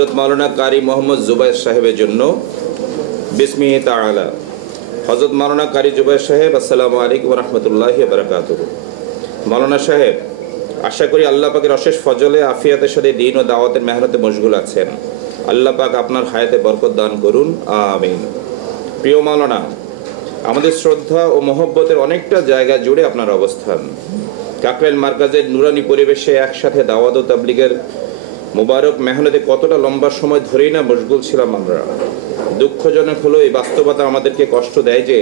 হযরত মাওলানা কারি মোহাম্মদ জুবায়ের সাহেবের জন্য বিসমিহি তাআলা। হযরত মাওলানা কারি জুবায়ের সাহেব, আসসালামু আলাইকুম ওয়া রাহমাতুল্লাহি ওয়া বারাকাতুহু। মাওলানা সাহেব, আশা করি আল্লাহ পাকের অশেষ ফজলে আফিয়াতের সাথে দ্বীন ও দাওয়াতের মেহনতে মশগুল আছেন। আল্লাহ পাক আপনার হায়াতে বরকত দান করুন, আমিন। প্রিয় মাওলানা, আমাদের শ্রদ্ধা ও মহব্বতের অনেকটা জায়গা জুড়ে আপনার অবস্থান। কাকরাইল মার্কাজের নুরানি পরিবেশে একসাথে দাওয়াত ও তাবলীগের মুবারক মেহনতে কতটা লম্বা সময় ধরেই না মশগুল ছিলাম আমরা। দুঃখজনক হলো এই বাস্তবতা আমাদেরকে কষ্ট দেয় যে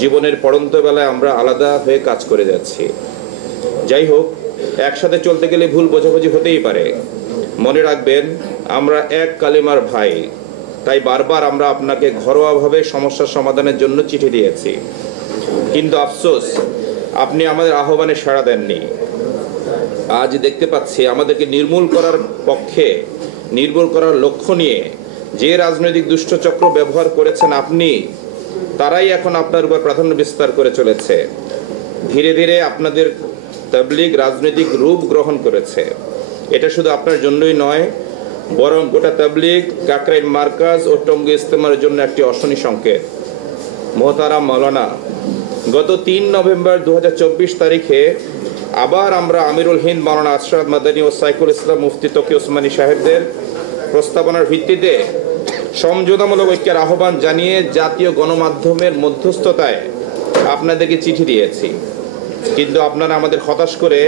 জীবনের পড়ন্ত বেলায় আমরা আলাদা হয়ে কাজ করে যাচ্ছি। যাই হোক, একসাথে চলতে গেলে ভুল বোঝাবুঝি হতেই পারে। মনে রাখবেন, আমরা এক কালিমার ভাই, তাই বারবার আমরা আপনাকে ঘরোয়াভাবে সমস্যার সমাধানের জন্য চিঠি দিয়েছি, কিন্তু আফসোস আপনি আমাদের আহ্বানে সাড়া দেননি। আজ দেখতে পাচ্ছি আমাদেরকে নির্মূল করার পক্ষে, নির্মূল করার লক্ষ্য নিয়ে যে রাজনৈতিক দুষ্টচক্র ব্যবহার করেছেন আপনি, তারাই এখন আপনার উপর প্রাধান্য বিস্তার করে চলেছে। ধীরে ধীরে আপনাদের তাবলীগ রাজনৈতিক রূপ গ্রহণ করেছে। এটা শুধু আপনার জন্যই নয়, বরং গোটা তাবলীগ, কাকরাইল মার্কাজ ও টঙ্গী ইজতেমার জন্য একটি অশনি সংকেত। মোহতারাম মাওলানা, গত 3 নভেম্বর 2024 তারিখে আবার আমরা আমিরুল হিন্দ মাওলানা আশরাফ মাদানী ও সাইকুল ইসলাম মুফতি তকি ওসমানী সাহেবদের প্রস্তাবনার ভিত্তিতে সমঝোতামূলক ঐক্যের আহ্বান জানিয়ে জাতীয় গণমাধ্যমের মধ্যস্থতায় আপনাদেরকে চিঠি দিয়েছি, কিন্তু আপনারা আমাদের হতাশ করে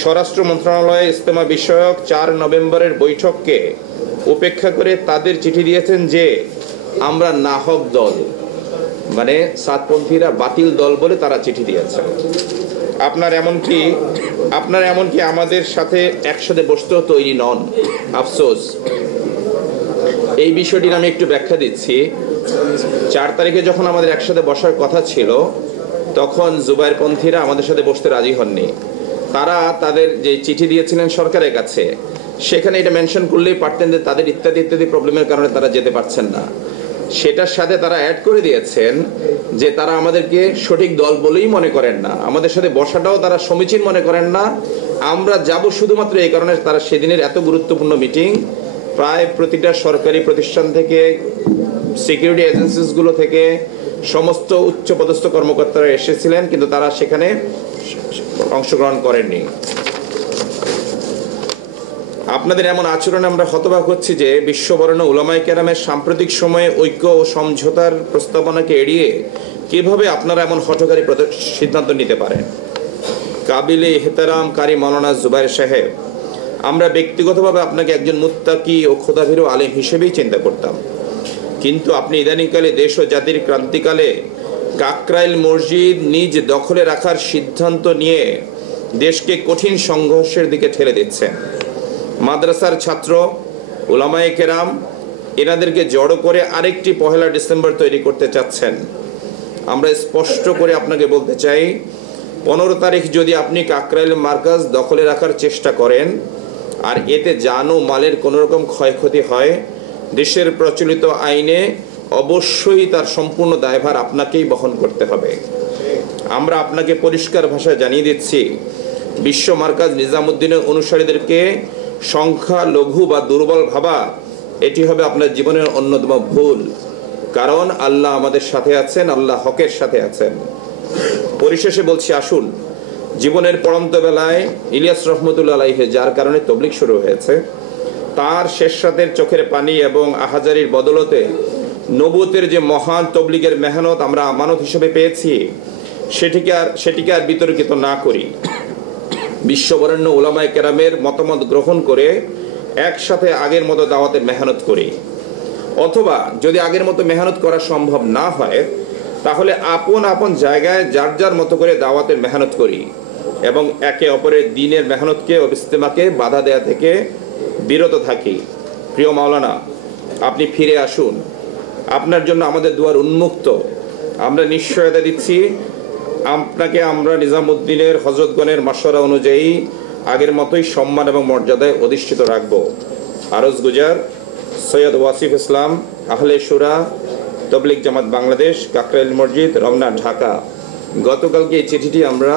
স্বরাষ্ট্র মন্ত্রণালয়ে ইজতেমা বিষয়ক 4 নভেম্বরের বৈঠককে উপেক্ষা করে তাদের চিঠি দিয়েছেন যে আমরা নাহক দল, মানে সাতপন্থীরা বাতিল দল বলে তারা চিঠি দিয়েছেন। আপনারা এমনকি আমাদের সাথে একসাথে বসতেও তৈরি নন। আফসোস, এই বিষয়টির আমি একটু ব্যাখ্যা দিচ্ছি। 4 তারিখে যখন আমাদের একসাথে বসার কথা ছিল, তখন জুবায়েরপন্থীরা আমাদের সাথে বসতে রাজি হননি। তারা তাদের যে চিঠি দিয়েছিলেন সরকারের কাছে, সেখানে এটা মেনশন করলেই পারতেন যে তাদের ইত্যাদি ইত্যাদি প্রবলেমের কারণে তারা যেতে পারছেন না। সেটার সাথে তারা অ্যাড করে দিয়েছেন যে তারা আমাদেরকে সঠিক দল বলেই মনে করেন না, আমাদের সাথে বসাটাও তারা সমীচীন মনে করেন না। আমরা যাব শুধুমাত্র এই কারণে তারা সেদিনের এত গুরুত্বপূর্ণ মিটিং, প্রায় প্রতিটা সরকারি প্রতিষ্ঠান থেকে, সিকিউরিটি এজেন্সিসগুলো থেকে সমস্ত উচ্চপদস্থ কর্মকর্তারা এসেছিলেন, কিন্তু তারা সেখানে অংশগ্রহণ করেননি। আপনাদের এমন আচরণে আমরা হতবাক হচ্ছি যে বিশ্ববরেণ্য উলামায়ে কেরামের সাম্প্রতিক সময়ে ঐক্য ও সমঝোতার প্রস্তাবনাকে এড়িয়ে কিভাবে আপনারা এমন হঠকারী সিদ্ধান্ত নিতে পারেন। কাবিলে ইহতারাম কারি মাওলানা জুবায়ের সাহেব, আমরা ব্যক্তিগতভাবে আপনাকে একজন মুত্তাকি ও খোদাভীরু আলেম হিসেবেই চিন্তা করতাম, কিন্তু আপনি ইদানিংকালে দেশ ও জাতির ক্রান্তিকালে কাকরাইল মসজিদ নিজ দখলে রাখার সিদ্ধান্ত নিয়ে দেশকে কঠিন সংঘর্ষের দিকে ঠেলে দিচ্ছেন। মাদ্রাসার ছাত্র, উলামায়ে কেরাম, এনাদেরকে জড়ো করে আরেকটি 1 ডিসেম্বর তৈরি করতে চাচ্ছেন। আমরা স্পষ্ট করে আপনাকে বলতে চাই, 15 তারিখ যদি আপনি কাকরাইল মার্কাজ দখলে রাখার চেষ্টা করেন আর এতে জান ও মালের কোনো রকম ক্ষয়ক্ষতি হয়, দেশের প্রচলিত আইনে অবশ্যই তার সম্পূর্ণ দায়ভার আপনাকেই বহন করতে হবে। আমরা আপনাকে পরিষ্কার ভাষায় জানিয়ে দিচ্ছি, বিশ্ব মার্কাজ নিজামুদ্দিনের অনুসারীদেরকে সংখ্যা লঘু বা দুর্বল ভাবা এটি হবে আপনার জীবনের অন্যতম ভুল। কারণ আল্লাহ আমাদের সাথে আছেন, আল্লাহ হকের সাথে আছেন। পরিশেষে বলছি, আসুন জীবনের পড়ন্ত বেলায় ইলিয়াস রহমতুল্লাহ আলাইহি, যার কারণে তবলিগ শুরু হয়েছে, তার শেষ রাতের চোখের পানি এবং আহাজারির বদলতে নবুয়তের যে মহান তবলিগের মেহনত আমরা আমানত হিসেবে পেয়েছি, সেটিকে আর বিতর্কিত না করি। বিশ্ববরেণ্য উলামায়ে কেরামের মতামত গ্রহণ করে একসাথে আগের মতো দাওয়াতের মেহনত করি, অথবা যদি আগের মতো মেহনত করা সম্ভব না হয়, তাহলে আপন আপন জায়গায় যার যার মতো করে দাওয়াতের মেহনত করি এবং একে অপরের দ্বীনের মেহনতকে ও ইজতেমাকে বাধা দেয়া থেকে বিরত থাকি। প্রিয় মাওলানা, আপনি ফিরে আসুন, আপনার জন্য আমাদের দুয়ার উন্মুক্ত। আমরা নিশ্চয়তা দিচ্ছি, আপনাকে আমরা নিজামুদ্দিনের হযরতগণের মাশওয়ারা অনুযায়ী আগের মতোই সম্মান এবং মর্যাদায় অধিষ্ঠিত রাখব। আরজ গুজার, সৈয়দ ওয়াসিফ ইসলাম, আহলে শুরা, তবলিগ জামাত বাংলাদেশ, কাকরাইল মসজিদ, রমনা, ঢাকা। গতকালকে এই চিঠিটি আমরা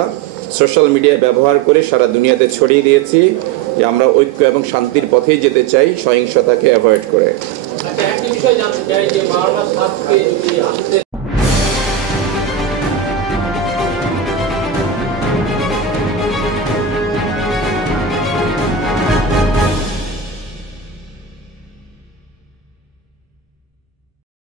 সোশ্যাল মিডিয়ায় ব্যবহার করে সারা দুনিয়াতে ছড়িয়ে দিয়েছি। যে আমরা ঐক্য এবং শান্তির পথেই যেতে চাই, সহিংসতাকে অ্যাভয়েড করে। আচ্ছা, একটি বিষয় জানতে চাই যে মাওলানা সাহেবকে যদি